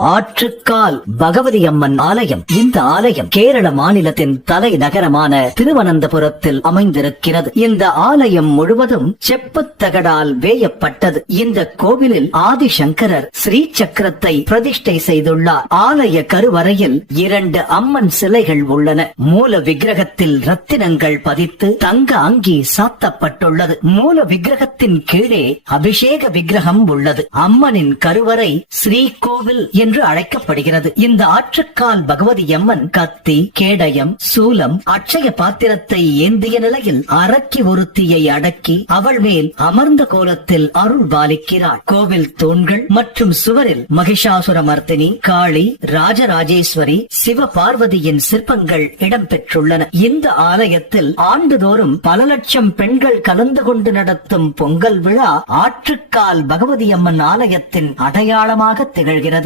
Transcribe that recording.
ஆற்றுக்கால் பகவதி அம்மன் ஆலயம். இந்த ஆலயம் கேரள மாநிலத்தின் தலைநகரமான திருவனந்தபுரத்தில் அமைந்திருக்கிறது. இந்த ஆலயம் முழுவதும் செப்புத் தகடால் வேயப்பட்டது. இந்த கோவிலில் ஆதிசங்கரர் ஸ்ரீ சக்கரத்தை பிரதிஷ்டை செய்துள்ளார். ஆலய கருவறையில் இரண்டு அம்மன் சிலைகள் உள்ளன. மூல விக்கிரகத்தில் ரத்தினங்கள் பதித்து தங்க அங்கி சாத்தப்பட்டுள்ளது. மூல விக்கிரகத்தின் கீழே அபிஷேக விக்கிரகம் உள்ளது. அம்மனின் கருவறை ஸ்ரீ கோவில் என்று அழைக்கப்படுகிறது. இந்த ஆற்றுக்கால் பகவதி அம்மன் கத்தி கேடயம் சூலம் அட்சய பாத்திரத்தை ஏந்திய நிலையில் அரக்கி ஒருத்தியை அடக்கி அவள் மேல் அமர்ந்த கோலத்தில் அருள் பாலிக்கிறாள். கோவில் தூண்கள் மற்றும் சுவரில் மகிஷாசுரமர்த்தினி காளி ராஜராஜேஸ்வரி சிவ பார்வதியின் சிற்பங்கள் இடம்பெற்றுள்ளன இந்த ஆலயத்தில் ஆண்டுதோறும் பல லட்சம் பெண்கள் கலந்து கொண்டு நடத்தும் பொங்கல் விழா ஆற்றுக்கால் பகவதி அம்மன் ஆலயத்தின் அடையாளமாக திகழ்கிறது.